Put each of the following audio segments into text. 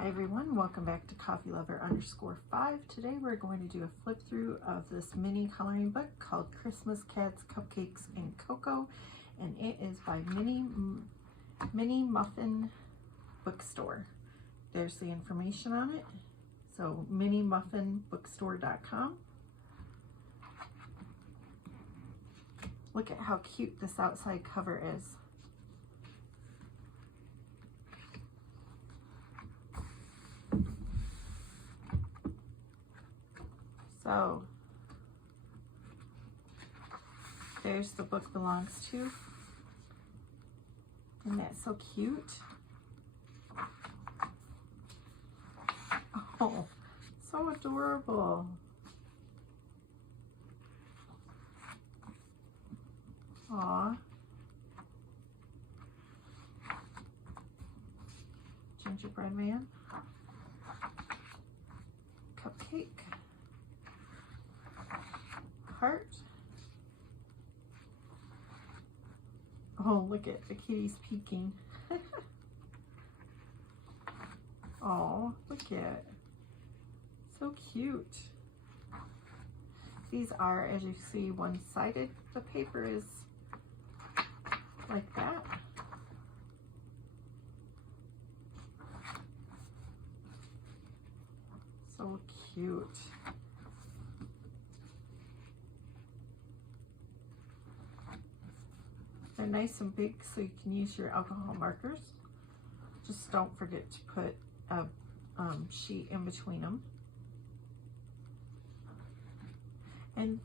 Hi everyone, welcome back to Coffee Lover _5. Today we're going to do a flip through of this mini coloring book called Christmas Cats, Cupcakes, and Cocoa, and it is by Mini Muffin Bookstore. There's the information on it. So minimuffinbookstore.com. Look at how cute this outside cover is. So there's the book belongs to. Isn't that so cute? Oh, so adorable. Aw. Gingerbread man. Cupcake. Heart. Oh, look at the kitty's peeking. Oh, look at. So cute. These are, as you see, one-sided. The paper is like that. So cute. They're nice and big, so you can use your alcohol markers. Just don't forget to put a sheet in between them. And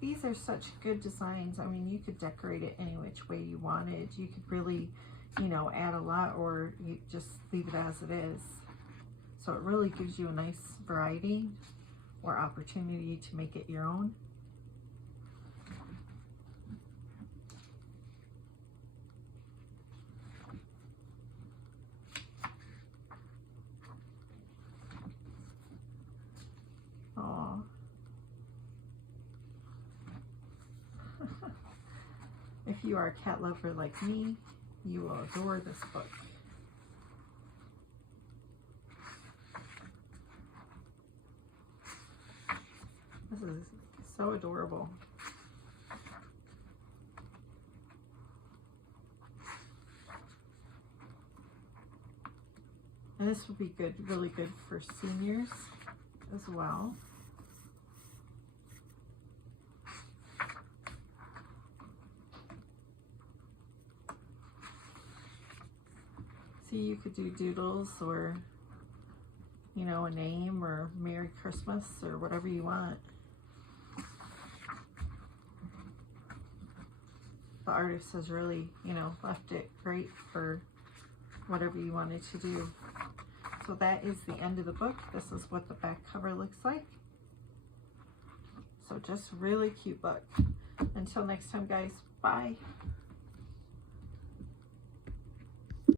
these are such good designs. I mean, you could decorate it any which way you wanted. You could really, you know, add a lot, or you just leave it as it is. So it really gives you a nice variety or opportunity to make it your own. Aww. If you are a cat lover like me, you will adore this book. This is so adorable. And this would be good, really good for seniors as well. See, you could do doodles or, you know, a name or Merry Christmas or whatever you want. The artist has really, you know, left it great for whatever you wanted to do. So that is the end of the book. This is what the back cover looks like. So just really cute book. Until next time, guys, bye.